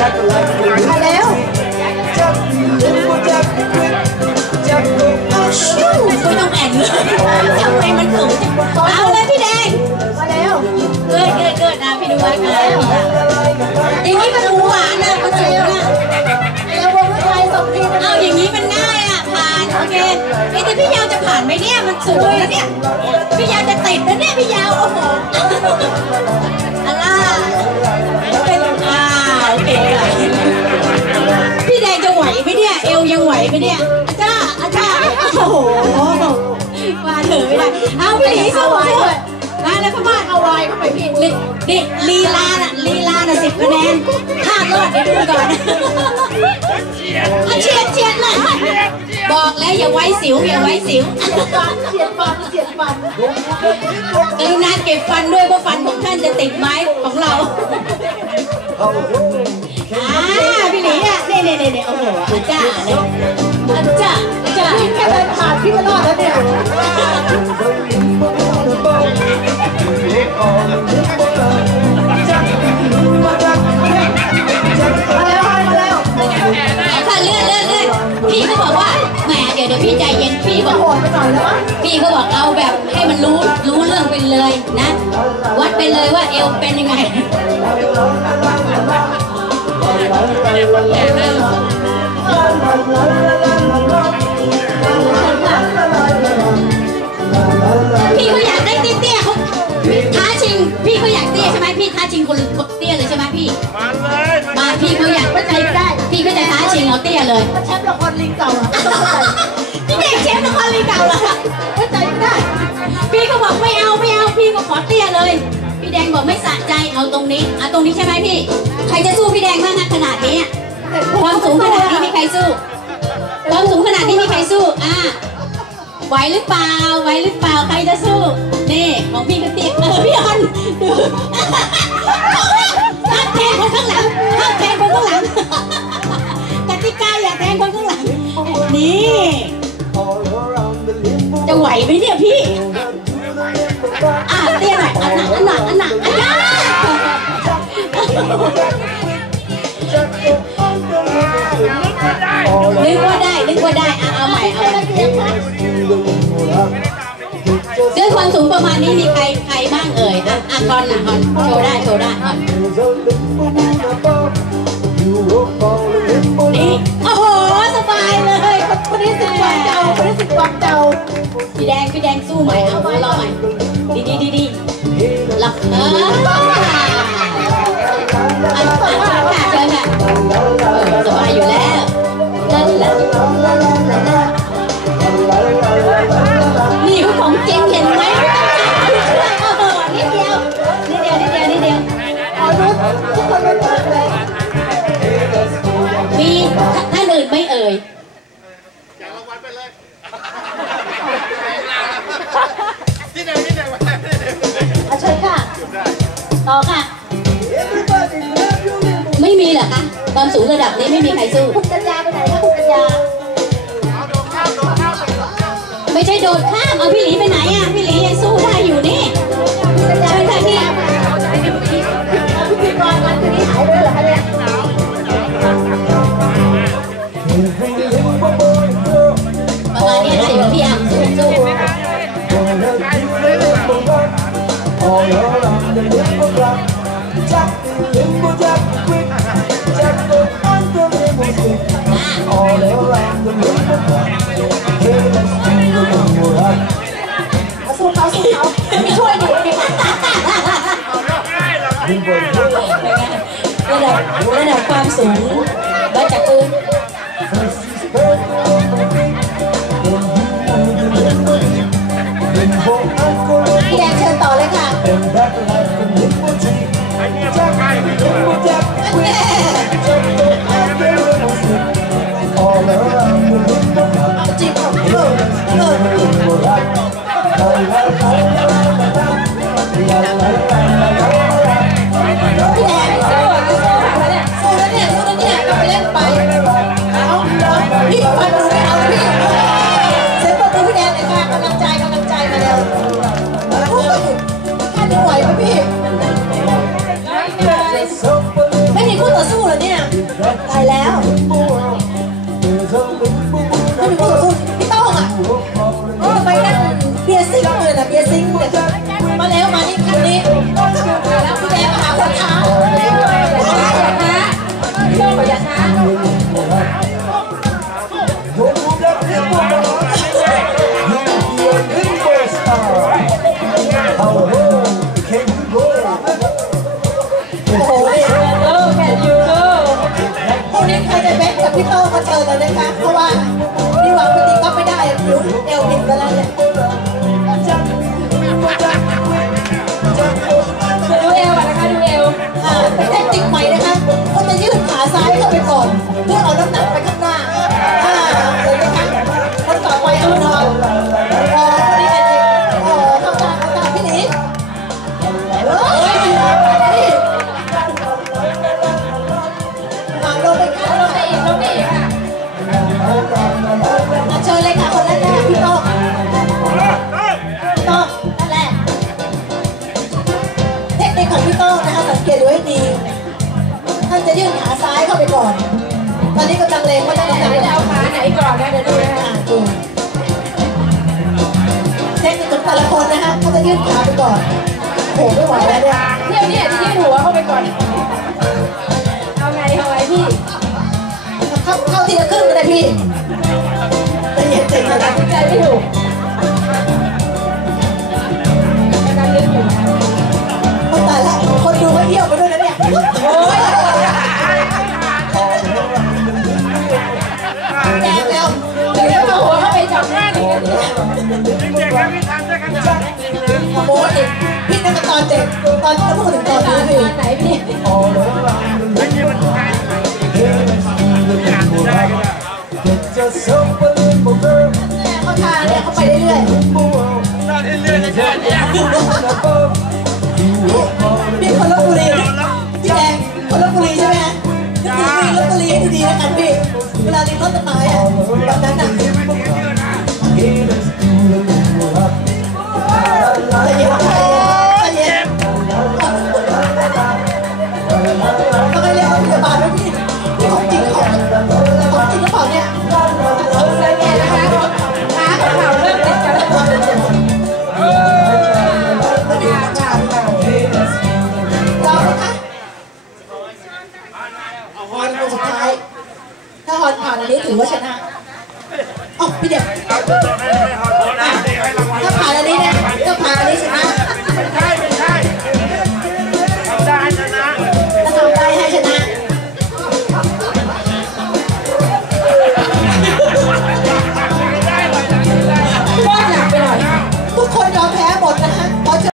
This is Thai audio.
มาแล้วชิวไม่ต้องแอนเลยทำไมมันสูงจังเอาเลยพี่แดงมาแล้วเกิดเกิดเกิดนะพี่ดูไว้กันอย่างนี้มันหวานนะมันสูงอะแล้ววงไทยสองทีเอาอย่างนี้มันง่ายอะผ่านโอเคไอ้ที่พี่ยาวจะผ่านไหมเนี่ยมันสูงแล้วเนี่ยพี่ยาวจะติดแล้วเนี่ยพี่ยาวโอ้โห ไหวไหมเนี่ยอาจ้าอาจ้าโอ้โหมาเถอะไม่ได้เอาพี่หลีสู้สู้มาแล้วก็มาเอาไว้เข้าไปพี่ลีนี่ลีลาน่ะลีลาน่ะสิบคะแนนถ้ารอดเดี๋ยวดูก่อนเอาเฉียดเฉียดเลยบอกแล้วอย่าไว้สิวอย่าไว้สิวฟันเสียดฟันเสียดฟันกรุณาเก็บฟันด้วยเพราะฟันของท่านจะติดไม้ของเราอ่าพี่หลีอะนี่นี่นี่โอ้โหอาจารย์ เนี่ยอาจารย์อาจารย์พี่แค่เดินผ่านพี่ก็รอดแล้วเนี่ยมาแล้วมาแล้วเอาค่ะเลื่อนเลื่อนเลื่อนพี่เขาบอกว่าแหมเดี๋ยวเดี๋ยวพี่ใจเย็นพี่บอกโหดไปหน่อยแล้วมั้งพี่เขาบอกเอาแบบให้มันรู้รู้เรื่องไปเลยนะ วัดไปเลยว่าเอวเป็นยังไง พี่เขาอยากได้เตี้ยๆเขาท้าชิง พี่เขาอยากเตี้ยใช่ไหมพี่ท้าชิงคนเตี้ยเลยใช่ไหมพี่มันเลยมาพี่เขาอยากใจได้ พี่เขาจะท้าชิงเอาเตี้ยเลยแชมป์ละครลิงเก่าอะพี่เด็กเชฟนครลีเก่าเหรอเข้าใจไม่ได้ พี่ก็บอกไม่เอาไม่เอาพี่ก็ขอเตี้ยเลย พี่แดงบอกไม่สะใจเอาตรงนี้เอาตรงนี้ใช่ไหมพี่ ใครจะสู้พี่แดงบ้างนะขนาดนี้ รสู้ความสูงขนาดนี้มีใครสู้อะไหวหรือเปล่าไหวหรือเปล่าใครจะสู้นี่ของพี่ก็ตี้ยเออพี่ออนดูห้ามแทงคนข้างหลังห้ามแทงคนข้างหลังกติกาอย่าแทงคนข้างหลังนี่จะไหวไหมเนี่ยพี่อะเตี้ยหน่อยอันหนักอันหนักอันหนักอันหนัก นึกว่าได้ นึกว่าได้อะเอาใหม่เอาใหม่ด้วยความสูงประมาณนี้มีใครใครบ้างเอ่ยอะอะคอนอะคอนโชว์ได้โชว์ได้คอนนี่โอ้โหสบายเลยคนนี้สิบกว่าเจ้าคนนี้สิบกว่าเจ้าพี่แดงพี่แดงสู้ใหม่เอารอใหม่ดีดีดีดีหลับเออ ต่อค่ะ ไม่มีเหรอคะความสูงระดับนี้ไม่มีใครสู้คุณกัญญาไปไหนคะคุณกัญญาเอาโดนข้าวโดนข้าวไปโดนข้าวไม่ใช่โดดข้ามเอาพี่หลีไปไหนอะพี่หลี อ่ะ เอาสู้เขาสู้เขาไม่ช่วยหนูดิ ระดับระดับความสูง งเลว่าจะตรงไหนจะเอาขาไหนก่อนนะเดี๋ยวดูนะคะเทคนิคของแต่ละคนนะฮะเขาจะยืดขาไปก่อนโอ้ไม่ไหวแล้วเนี่ยเที่ยวนี้จะยืดหัวเข้าไปก่อนเอาไงเอาไงพี่เข้าเข้าทีละครึ่งก็ได้พี่ใจเย็นใจเย็นใจไม่ถูก โอ้เอ็กพี่นั่นก็ตอนเด็กตอนแล้วพูดถึงตอนที่ไหนพี่อ๋อเหรอเขาทานเนี่ยเขาไปเรื่อยๆเรื่อยๆเรื่อยๆมีคนลบบุรีพี่แดงคนลบบุรีใช่ไหมลบบุรีลบบุรีดีๆแล้วกันพี่เวลาเรียนรถต้นไม้อะแบบนั้นอะ